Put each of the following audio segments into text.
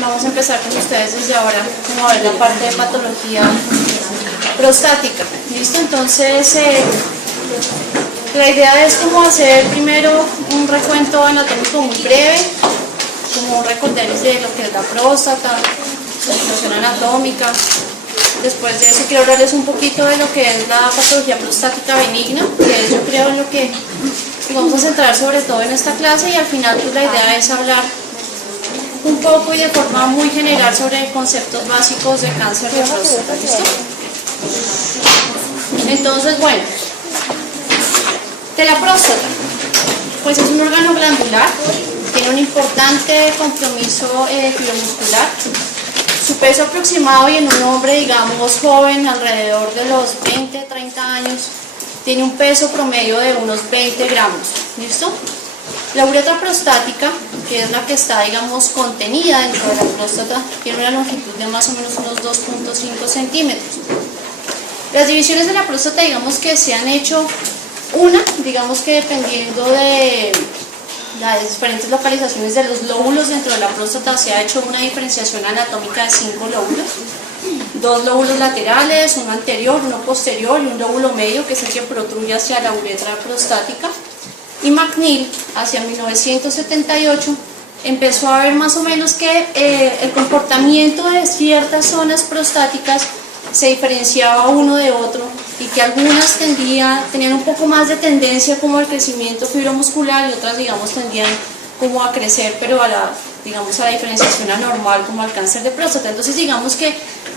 vamos a empezar con ustedes desde ahora, como a ver la parte de patología prostática. ¿Listo? Entonces, la idea es como hacer primero un recuento anatómico muy breve, como un recorderis de lo que es la próstata, su situación anatómica. Después de eso quiero hablarles un poquito de lo que es la patología prostática benigna, que es, yo creo, en lo que vamos a centrar sobre todo en esta clase, y al final pues la idea es hablar un poco y de forma muy general sobre conceptos básicos de cáncer de próstata. ¿Listo? Entonces, bueno, de la próstata, pues es un órgano glandular, tiene un importante compromiso fibromuscular. Su peso aproximado, y en un hombre, digamos, joven, alrededor de los 20-30 años, tiene un peso promedio de unos 20 gramos. ¿Listo? La uretra prostática, que es la que está, digamos, contenida dentro de la próstata, tiene una longitud de más o menos unos 2.5 centímetros. Las divisiones de la próstata, digamos que se han hecho digamos que dependiendo de las diferentes localizaciones de los lóbulos dentro de la próstata, se ha hecho una diferenciación anatómica de 5 lóbulos. 2 lóbulos laterales, uno anterior, uno posterior y un lóbulo medio, que es el que protruye hacia la uretra prostática. Y McNeil, hacia 1978, empezó a ver más o menos que el comportamiento de ciertas zonas prostáticas se diferenciaba uno de otro, y que algunas tenían un poco más de tendencia como al crecimiento fibromuscular, y otras, digamos, tendían como a crecer, pero a la diferenciación anormal, como al cáncer de próstata. Entonces, digamos que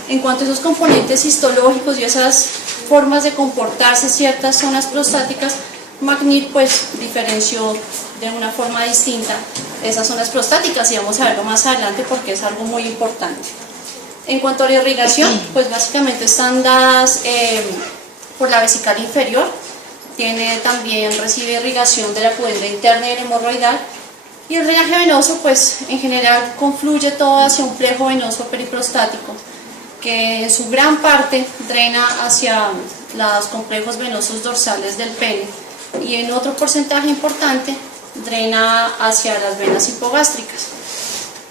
en cuanto a esos componentes histológicos y esas formas de comportarse ciertas zonas prostáticas, McNeil pues diferenció de una forma distinta esas zonas prostáticas, y vamos a verlo más adelante porque es algo muy importante. En cuanto a la irrigación, pues básicamente están dadas por la vesical inferior, recibe irrigación de la pudenda interna y el hemorroidal, y el drenaje venoso pues en general confluye todo hacia un plejo venoso periprostático, que en su gran parte drena hacia los complejos venosos dorsales del pene, y en otro porcentaje importante drena hacia las venas hipogástricas.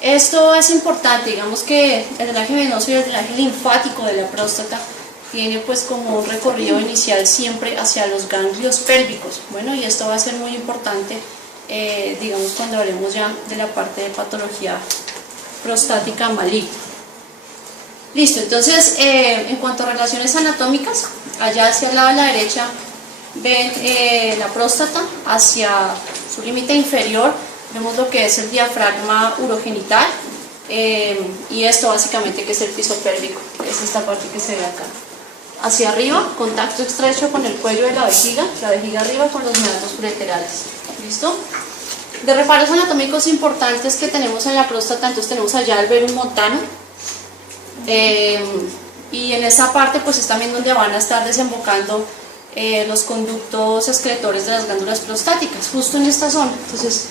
Esto es importante, digamos que el drenaje venoso y el drenaje linfático de la próstata tiene pues como un recorrido inicial siempre hacia los ganglios pélvicos. Bueno, y esto va a ser muy importante, digamos, cuando hablemos ya de la parte de patología prostática maligna. Listo, entonces, en cuanto a relaciones anatómicas, allá hacia el lado de la derecha ven la próstata, hacia su límite inferior vemos lo que es el diafragma urogenital, y esto básicamente que es el piso pélvico, que es esta parte que se ve acá. Hacia arriba, contacto estrecho con el cuello de la vejiga arriba con los meatos ureterales. ¿Listo? De reparos anatómicos importantes que tenemos en la próstata, entonces tenemos allá el verum montano, y en esa parte pues es también donde van a estar desembocando los conductos excretores de las glándulas prostáticas, justo en esta zona. Entonces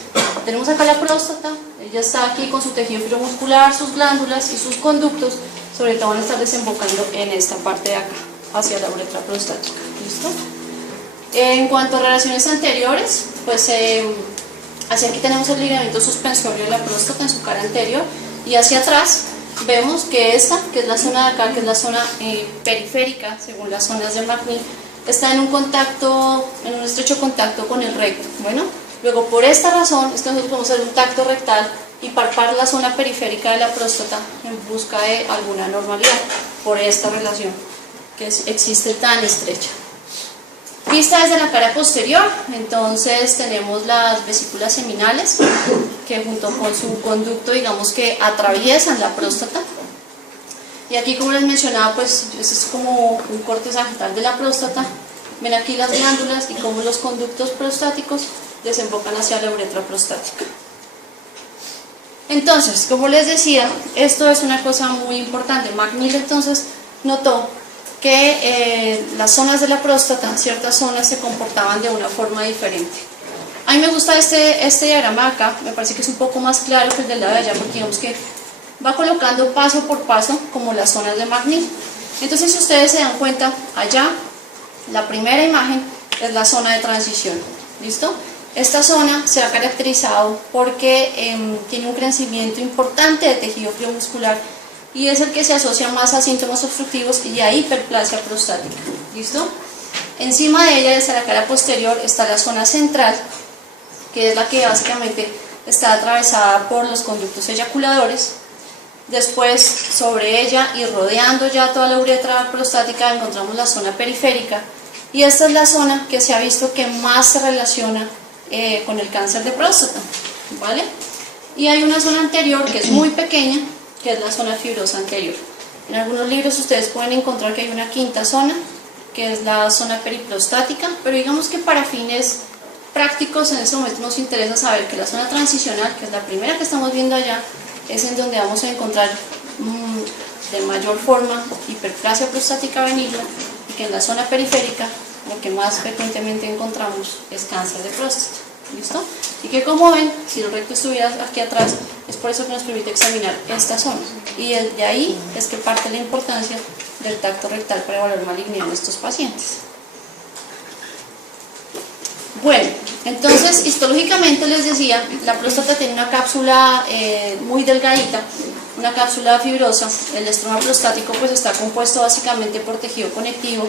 tenemos acá la próstata, ella está aquí con su tejido fibromuscular, sus glándulas y sus conductos, sobre todo van a estar desembocando en esta parte de acá, hacia la uretra prostática. ¿Listo? En cuanto a relaciones anteriores, pues hacia aquí tenemos el ligamento suspensorio de la próstata en su cara anterior, y hacia atrás vemos que esta, que es la zona de acá, que es la zona periférica, según las zonas de McNeil, está en un estrecho contacto con el recto. Bueno, luego por esta razón es que nosotros vamos a hacer un tacto rectal y palpar la zona periférica de la próstata en busca de alguna anormalidad, por esta relación que existe tan estrecha. Vista desde la cara posterior, entonces tenemos las vesículas seminales, que junto con su conducto, digamos que atraviesan la próstata. Y aquí, como les mencionaba, pues este es como un corte sagittal de la próstata. Ven aquí las glándulas y cómo los conductos prostáticos desembocan hacia la uretra prostática. Entonces, como les decía, esto es una cosa muy importante. McNeil entonces notó que las zonas de la próstata, ciertas zonas se comportaban de una forma diferente. A mí me gusta este diagrama acá, me parece que es un poco más claro que el del lado de allá, porque digamos que va colocando paso por paso como las zonas de McNeil. Entonces, si ustedes se dan cuenta, allá la primera imagen es la zona de transición. ¿Listo? Esta zona se ha caracterizado porque tiene un crecimiento importante de tejido fibromuscular y es el que se asocia más a síntomas obstructivos y a hiperplasia prostática. ¿Listo? Encima de ella, desde la cara posterior, está la zona central, que es la que básicamente está atravesada por los conductos eyaculadores. Después, sobre ella y rodeando ya toda la uretra prostática, encontramos la zona periférica. Y esta es la zona que se ha visto que más se relaciona con el cáncer de próstata, ¿vale? Y hay una zona anterior que es muy pequeña, que es la zona fibrosa anterior. En algunos libros ustedes pueden encontrar que hay una quinta zona, que es la zona periprostática, pero digamos que para fines prácticos en este momento nos interesa saber que la zona transicional, que es la primera que estamos viendo allá, es en donde vamos a encontrar de mayor forma hiperplasia prostática benigna, y que en la zona periférica lo que más frecuentemente encontramos es cáncer de próstata. ¿Listo? Y que, como ven, si el recto estuviera aquí atrás, es por eso que nos permite examinar esta zona, y de ahí es que parte la importancia del tacto rectal para evaluar malignidad en estos pacientes. Bueno, entonces histológicamente les decía, la próstata tiene una cápsula muy delgadita, una cápsula fibrosa. El estroma prostático pues está compuesto básicamente por tejido conectivo,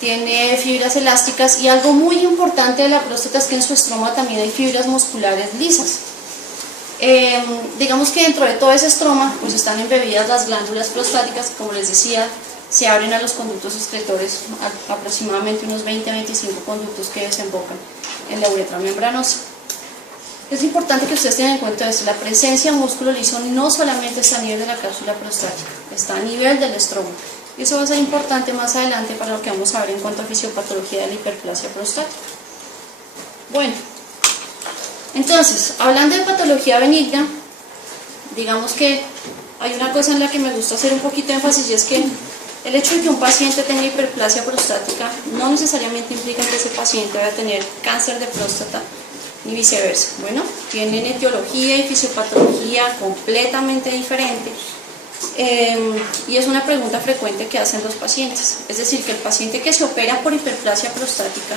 tiene fibras elásticas, y algo muy importante de la próstata es que en su estroma también hay fibras musculares lisas. Digamos que dentro de todo ese estroma pues están embebidas las glándulas prostáticas, como les decía, se abren a los conductos excretores, aproximadamente unos 20-25 conductos que desembocan en la uretra membranosa. Es importante que ustedes tengan en cuenta esto: la presencia de músculo liso no solamente está a nivel de la cápsula prostática, está a nivel del estroma. Y eso va a ser importante más adelante para lo que vamos a ver en cuanto a fisiopatología de la hiperplasia prostática. Bueno, entonces, hablando de patología benigna, digamos que hay una cosa en la que me gusta hacer un poquito de énfasis, y es que el hecho de que un paciente tenga hiperplasia prostática no necesariamente implica que ese paciente vaya a tener cáncer de próstata, ni viceversa. Bueno, tienen etiología y fisiopatología completamente diferente, y es una pregunta frecuente que hacen los pacientes. Es decir, que el paciente que se opera por hiperplasia prostática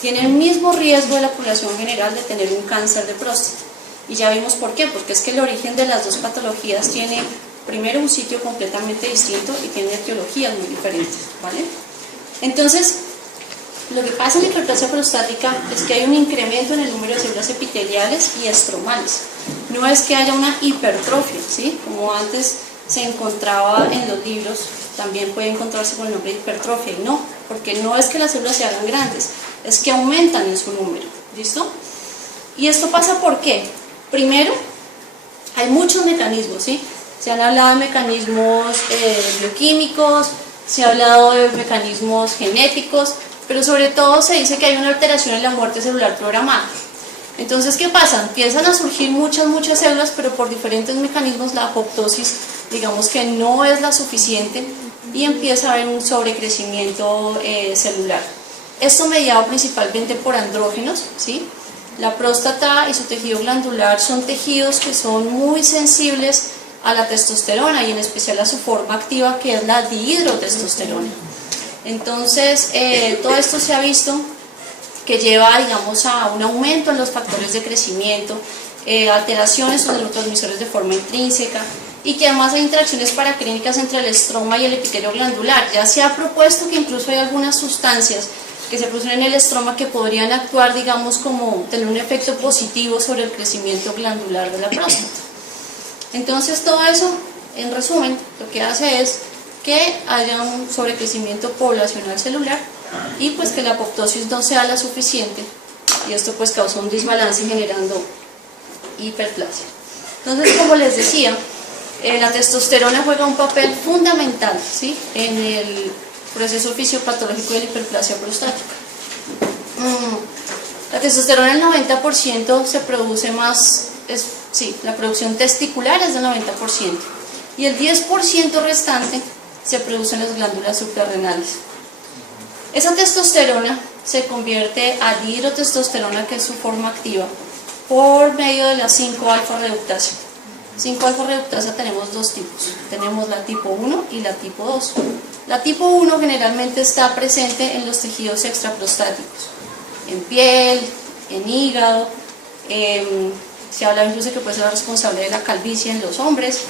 tiene el mismo riesgo de la población general de tener un cáncer de próstata. Y ya vimos por qué, porque es que el origen de las dos patologías tiene primero un sitio completamente distinto y tiene etiologías muy diferentes, ¿vale? Entonces, lo que pasa en la hiperplasia prostática es que hay un incremento en el número de células epiteliales y estromales. No es que haya una hipertrofia, ¿sí? Como antes se encontraba en los libros, también puede encontrarse con el nombre de hipertrofia, y no, porque no es que las células se hagan grandes, es que aumentan en su número, ¿listo? ¿Y esto pasa por qué? Primero, hay muchos mecanismos, ¿sí? Se han hablado de mecanismos bioquímicos, se ha hablado de mecanismos genéticos, pero sobre todo se dice que hay una alteración en la muerte celular programada. Entonces, ¿qué pasa? Empiezan a surgir muchas células, pero por diferentes mecanismos la apoptosis, digamos que no es la suficiente, y empieza a haber un sobrecrecimiento celular. Esto mediado principalmente por andrógenos, ¿sí? La próstata y su tejido glandular son tejidos que son muy sensibles a la testosterona, y en especial a su forma activa, que es la dihidrotestosterona. Entonces, todo esto se ha visto que lleva, digamos, a un aumento en los factores de crecimiento, alteraciones en los neurotransmisores de forma intrínseca, y que además hay interacciones paraclínicas entre el estroma y el epitelio glandular. Ya se ha propuesto que incluso hay algunas sustancias que se producen en el estroma que podrían actuar, digamos, como tener un efecto positivo sobre el crecimiento glandular de la próstata. Entonces, todo eso, en resumen, lo que hace es que haya un sobrecrecimiento poblacional celular, y pues que la apoptosis no sea la suficiente, y esto pues causa un desbalance generando hiperplasia. Entonces, como les decía, la testosterona juega un papel fundamental, ¿sí?, en el proceso fisiopatológico de la hiperplasia prostática. La testosterona, el 90% se produce más, la producción testicular es del 90%, y el 10% restante se produce en las glándulas suprarrenales. Esa testosterona se convierte a dihidrotestosterona, que es su forma activa, por medio de la 5-alfa-reductasa. 5-alfa-reductasa tenemos dos tipos, tenemos la tipo 1 y la tipo 2. La tipo 1 generalmente está presente en los tejidos extraprostáticos, en piel, en hígado, se habla incluso que puede ser responsable de la calvicie en los hombres,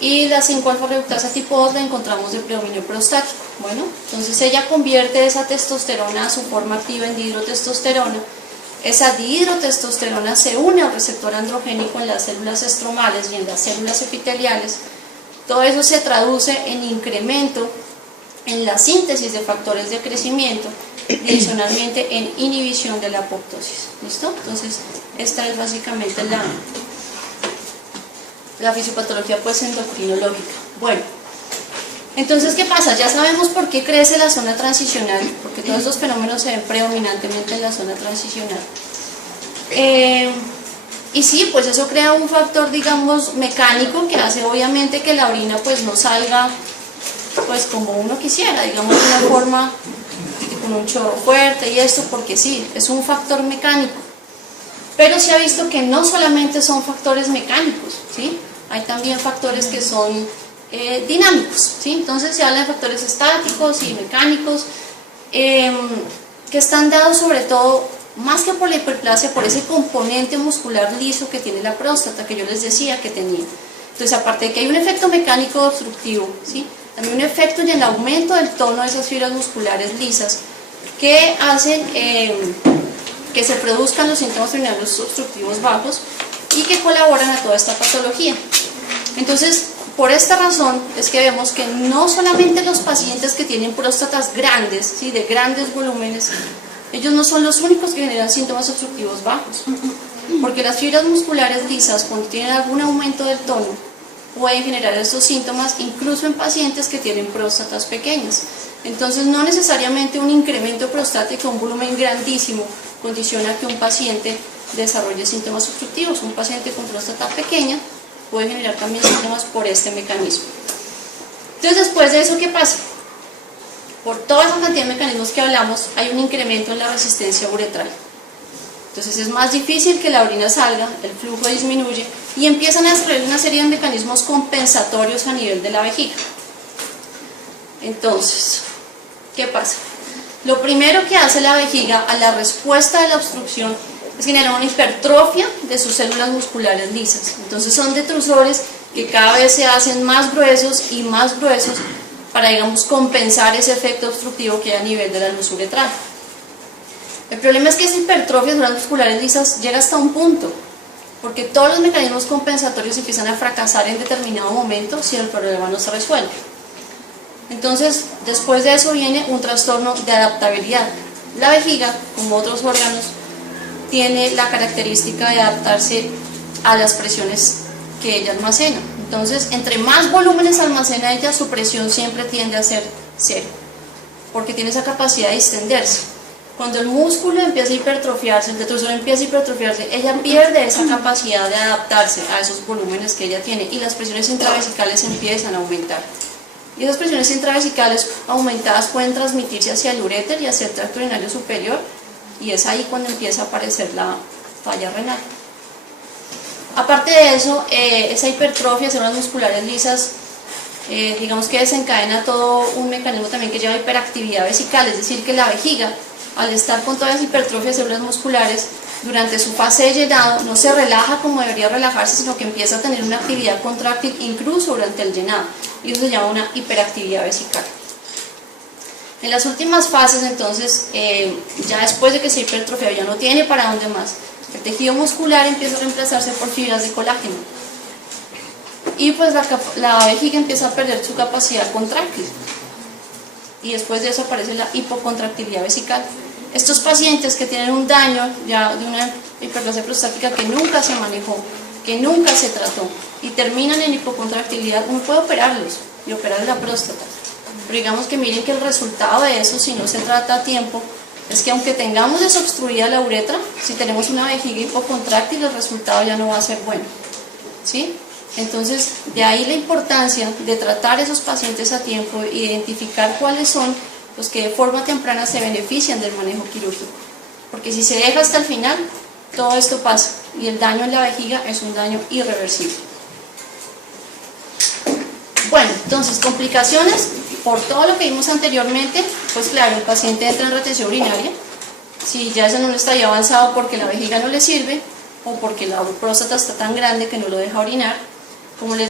y la 5-alfa-reductasa tipo 2 la encontramos de predominio prostático. Bueno, entonces ella convierte esa testosterona a su forma activa en dihidrotestosterona. Esa dihidrotestosterona se une al receptor androgénico en las células estromales y en las células epiteliales. Todo eso se traduce en incremento en la síntesis de factores de crecimiento y adicionalmente en inhibición de la apoptosis. ¿Listo? Entonces, esta es básicamente la fisiopatología pues endocrinológica. Bueno, entonces, ¿qué pasa? Ya sabemos por qué crece la zona transicional, porque todos estos fenómenos se ven predominantemente en la zona transicional. Y sí, pues eso crea un factor, digamos, mecánico que hace obviamente que la orina pues no salga pues como uno quisiera, digamos de una forma con un chorro fuerte y esto, porque sí, es un factor mecánico. Pero se ha visto que no solamente son factores mecánicos, ¿sí? Hay también factores que son dinámicos, ¿sí? Entonces se habla de factores estáticos y mecánicos que están dados sobre todo, más que por la hiperplasia, por ese componente muscular liso que tiene la próstata, que yo les decía que tenía. Entonces, aparte de que hay un efecto mecánico obstructivo, ¿sí? También un efecto en el aumento del tono de esas fibras musculares lisas que hacen que se produzcan los síntomas urinarios obstructivos bajos y que colaboran a toda esta patología. Entonces, por esta razón es que vemos que no solamente los pacientes que tienen próstatas grandes, ¿sí? De grandes volúmenes, ellos no son los únicos que generan síntomas obstructivos bajos, porque las fibras musculares lisas, cuando tienen algún aumento del tono, pueden generar estos síntomas incluso en pacientes que tienen próstatas pequeñas. Entonces, no necesariamente un incremento prostático, un volumen grandísimo, condiciona que un paciente desarrolle síntomas obstructivos. Un paciente con próstata pequeña puede generar también síntomas por este mecanismo. Entonces, después de eso, ¿qué pasa? Por toda esa cantidad de mecanismos que hablamos, hay un incremento en la resistencia uretral. Entonces es más difícil que la orina salga, el flujo disminuye y empiezan a desarrollar una serie de mecanismos compensatorios a nivel de la vejiga. Entonces, ¿qué pasa? Lo primero que hace la vejiga a la respuesta de la obstrucción es generar una hipertrofia de sus células musculares lisas. Entonces son detrusores que cada vez se hacen más gruesos para, digamos, compensar ese efecto obstructivo que hay a nivel de la luz uretral. El problema es que esta hipertrofia de células musculares lisas llega hasta un punto, porque todos los mecanismos compensatorios empiezan a fracasar en determinado momento si el problema no se resuelve. Entonces, después de eso viene un trastorno de adaptabilidad. La vejiga, como otros órganos, tiene la característica de adaptarse a las presiones que ella almacena. Entonces, entre más volúmenes almacena ella, su presión siempre tiende a ser cero, porque tiene esa capacidad de extenderse. Cuando el músculo empieza a hipertrofiarse, el detrusor empieza a hipertrofiarse, ella pierde esa capacidad de adaptarse a esos volúmenes que ella tiene y las presiones intravesicales empiezan a aumentar. Y esas presiones intravesicales aumentadas pueden transmitirse hacia el uréter y hacia el tracto urinario superior, y es ahí cuando empieza a aparecer la falla renal. Aparte de eso, esa hipertrofia de células musculares lisas, digamos que desencadena todo un mecanismo también que lleva hiperactividad vesical, es decir, que la vejiga, al estar con toda esa hipertrofia de células musculares, durante su fase de llenado no se relaja como debería relajarse, sino que empieza a tener una actividad contráctil incluso durante el llenado, y eso se llama una hiperactividad vesical. En las últimas fases, entonces, ya después de que se hipertrofia ya no tiene para dónde más, el tejido muscular empieza a reemplazarse por fibras de colágeno, y pues la vejiga empieza a perder su capacidad contráctil, y después de eso aparece la hipocontractilidad vesical. Estos pacientes que tienen un daño ya de una hiperplasia prostática que nunca se manejó, que nunca se trató y terminan en hipocontractilidad, uno puede operarlos y operar la próstata. Pero digamos que miren que el resultado de eso, si no se trata a tiempo, es que aunque tengamos desobstruida la uretra, si tenemos una vejiga hipocontráctil, el resultado ya no va a ser bueno, ¿sí? Entonces, de ahí la importancia de tratar a esos pacientes a tiempo e identificar cuáles son los que de forma temprana se benefician del manejo quirúrgico. Porque si se deja hasta el final, todo esto pasa y el daño en la vejiga es un daño irreversible. Bueno, entonces, complicaciones, por todo lo que vimos anteriormente, pues claro, el paciente entra en retención urinaria, Si ya es en un estadio avanzado porque la vejiga no le sirve o porque la próstata está tan grande que no lo deja orinar, como les